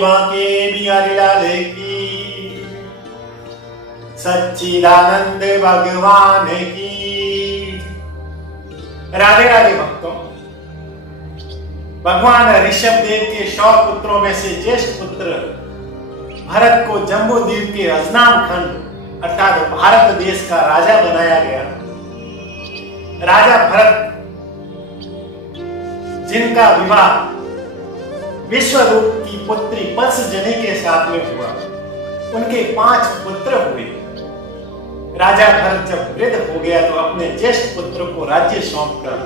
बांके बिहारी लाल की, सच्चिदानंद भगवान की। राधे राधे भक्तों, भगवान ऋषभ देव के 100 पुत्रों में से ज्येष्ठ पुत्र भरत को जम्बू द्वीप के अजनाम खंड अर्थात भारत देश का राजा बनाया गया। राजा भरत जिनका विवाह विश्वरूप की पुत्री पल्सजनी के साथ में हुआ, उनके 5 पुत्र हुए। राजा भरत जब वृद्ध हो गया तो अपने ज्येष्ठ पुत्र को राज्य सौंपकर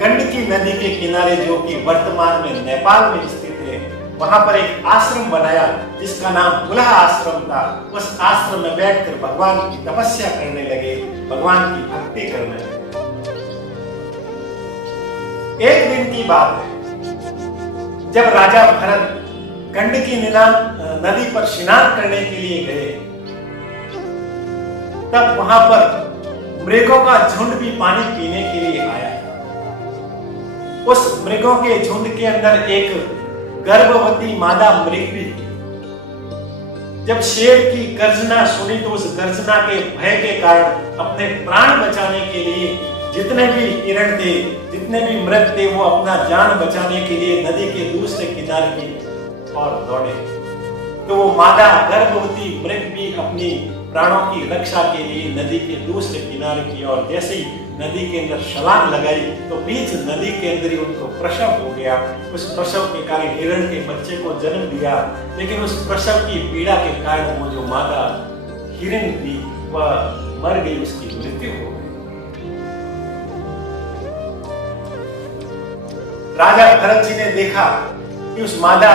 गंडकी नदी के किनारे, जो कि वर्तमान में नेपाल में स्थित है, वहां पर एक आश्रम बनाया जिसका नाम बुलह आश्रम था। उस आश्रम में बैठकर भगवान की तपस्या करने लगे, भगवान की भक्ति करने लगे। एक दिन की बात है, जब राजा भरत गंडकी नदी पर स्नान करने के लिए गए, तब वहां पर मृगों का झुंड भी पानी पीने के लिए आया। उस मृगों के झुंड के अंदर एक गर्भवती मादा मृग भी थी। जब शेर की गर्जना सुनी तो उस गर्जना के भय के कारण अपने प्राण बचाने के लिए जितने भी हिरण थे, जितने भी मृग थे, वो अपना जान बचाने के लिए नदी के दूसरे किनारे की ओर दौड़े। तो वो मादा गर्भवती मृग भी अपनी प्राणों की रक्षा के लिए नदी के दूसरे किनारे की ओर जैसे ही नदी के अंदर छलांग लगाई तो बीच नदी के अंदर ही उनको प्रसव हो गया। उस प्रसव के कारण हिरण के बच्चे को जन्म दिया, लेकिन उस प्रसव की पीड़ा के कारण वो जो मादा हिरण थी वह मर गई, उसकी मृत्यु हो गई। राजा भरत जी ने देखा कि उस मादा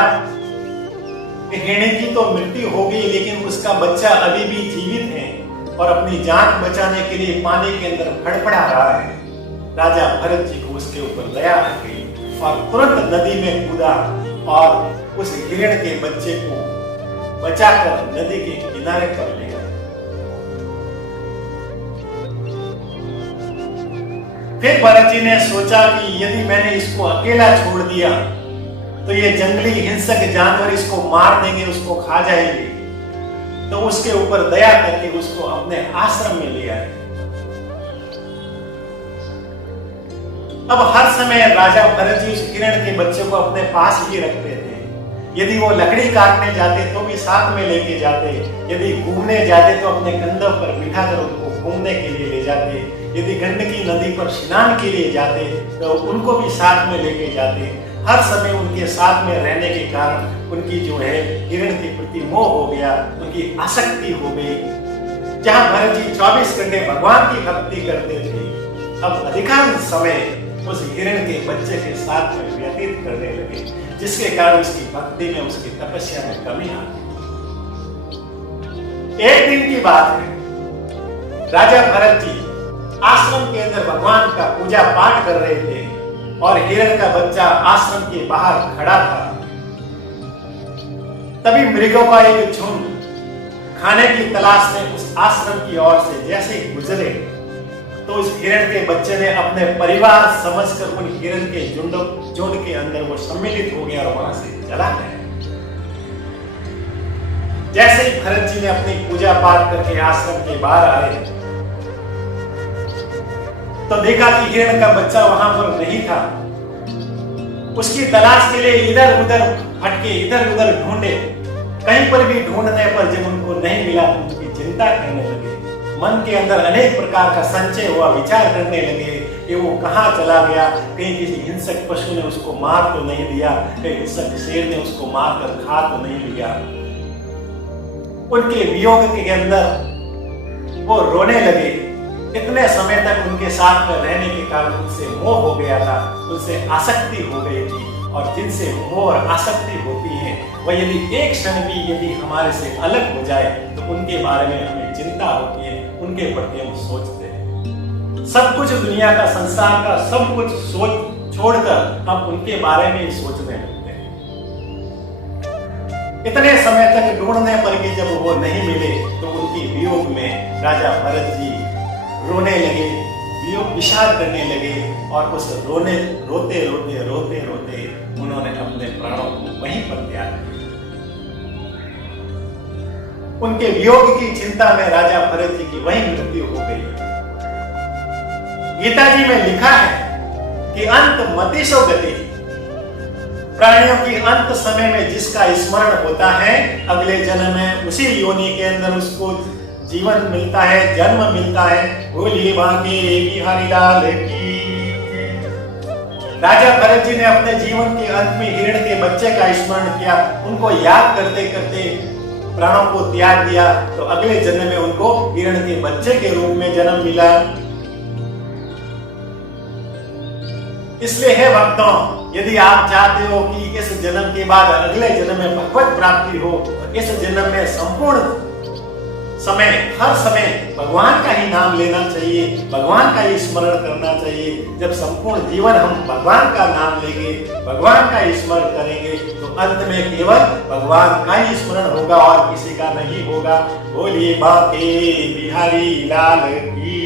हिरणी की तो मृत्यु हो गई, लेकिन उसका बच्चा अभी भी जीवित है और अपनी जान बचाने के लिए पानी के अंदर फड़फड़ा रहा है। राजा भरत जी को उसके ऊपर दया आ गई और तुरंत नदी में कूदा और उस हिरण के बच्चे को बचाकर नदी के किनारे पर ले गया। फिर भरत जी ने सोचा कि यदि मैंने इसको अकेला छोड़ दिया तो ये जंगली हिंसक जानवर इसको मार देंगे, उसको खा जाएंगे। तो उसके ऊपर दया करके उसको अपने आश्रम में ले आए। अब हर समय राजा भरत जी उस हिरण के बच्चे को अपने पास ही रखते थे। यदि वो लकड़ी काटने जाते तो भी साथ में लेके जाते, यदि घूमने जाते तो अपने कंधों पर बिठाकर उनको घूमने के लिए ले जाते, यदि गंडकी नदी पर स्नान के लिए जाते तो उनको भी साथ में लेके जाते। हर समय उनके साथ में रहने के कारण उनकी जो है हिरण के प्रति मोह हो गया, उनकी आसक्ति हो गई। जहां भरत जी 24 घंटे भगवान की भक्ति करते थे, अब अधिकांश समय उस हिरण के बच्चे के साथ में व्यतीत करने लगे, जिसके कारण उसकी भक्ति में, उसकी तपस्या में कमी आ गई। एक दिन की बात है, राजा भरत जी आश्रम के अंदर भगवान का पूजा पाठ कर रहे थे और हिरण का बच्चा आश्रम के बाहर खड़ा था। तभी मृगों का एक झुंड खाने की तलाश में उस आश्रम की ओर से जैसे ही गुजरे तो उस हिरण के बच्चे ने अपने परिवार समझकर उन हिरण के झुंड के अंदर वो सम्मिलित हो गया और वहां से चला गया। जैसे ही भरत जी ने अपनी पूजा पाठ करके आश्रम के बाहर आए तो देखा कि हिरण का बच्चा वहां पर नहीं था। उसकी तलाश के लिए इधर उधर भटके, इधर उधर ढूंढे। कहीं पर भी ढूंढने पर जब उनको नहीं मिला तो उनकी चिंता करने लगे। मन के अंदर अनेक प्रकार का संचय हुआ, विचार करने लगे कि वो कहाँ चला गया। कहीं किसी हिंसक पशु ने उसको मार तो नहीं दिया, कहीं हिंसक शेर ने उसको मार कर खा तो नहीं लिया। उनके वियोग के अंदर वो रोने लगे। इतने समय तक उनके साथ में रहने के कारण उनसे मोह हो गया था, उनसे आसक्ति हो गई थी। और जिनसे मोह और आसक्ति होती है वह यदि एक क्षण भी यदि हमारे से अलग हो जाए तो उनके बारे में हमें चिंता होती है, उनके प्रति हम सोचते हैं। सब कुछ दुनिया का, संसार का सब कुछ सोच छोड़कर हम उनके बारे में ही सोचने लगते हैं। इतने समय तक ढूंढने पर भी जब वो नहीं मिले तो उनकी वियोग में राजा भरत जी रोने लगे, विषाद करने लगे और उस रोते रोते उन्होंने अपने प्राणों को वहीं पर त्याग दिया। उनके वियोग की चिंता में राजा भरत जी की वही मृत्यु हो गई। गीता जी में लिखा है कि अंत मतिशो गति, प्राणियों की अंत समय में जिसका स्मरण होता है, अगले जन्म में उसी योनि के अंदर उसको जीवन मिलता है, जन्म मिलता है। बोलिए बांके बिहारी लाल की। राजा भरत जी ने अपने जीवन के अंत में हिरण के बच्चे का स्मरण किया, उनको याद करते करते प्राणों को त्याग दिया, तो अगले जन्म में उनको हिरण के बच्चे के रूप में जन्म मिला। इसलिए है भक्तों, यदि आप चाहते हो कि इस जन्म के बाद अगले जन्म में भगवत प्राप्ति हो, तो इस जन्म में संपूर्ण समय, हर समय भगवान का ही नाम लेना चाहिए, भगवान का ही स्मरण करना चाहिए। जब संपूर्ण जीवन हम भगवान का नाम लेंगे, भगवान का ही स्मरण करेंगे, तो अंत में केवल भगवान का ही स्मरण होगा और किसी का नहीं होगा। बोलिए बांके बिहारी लाल की।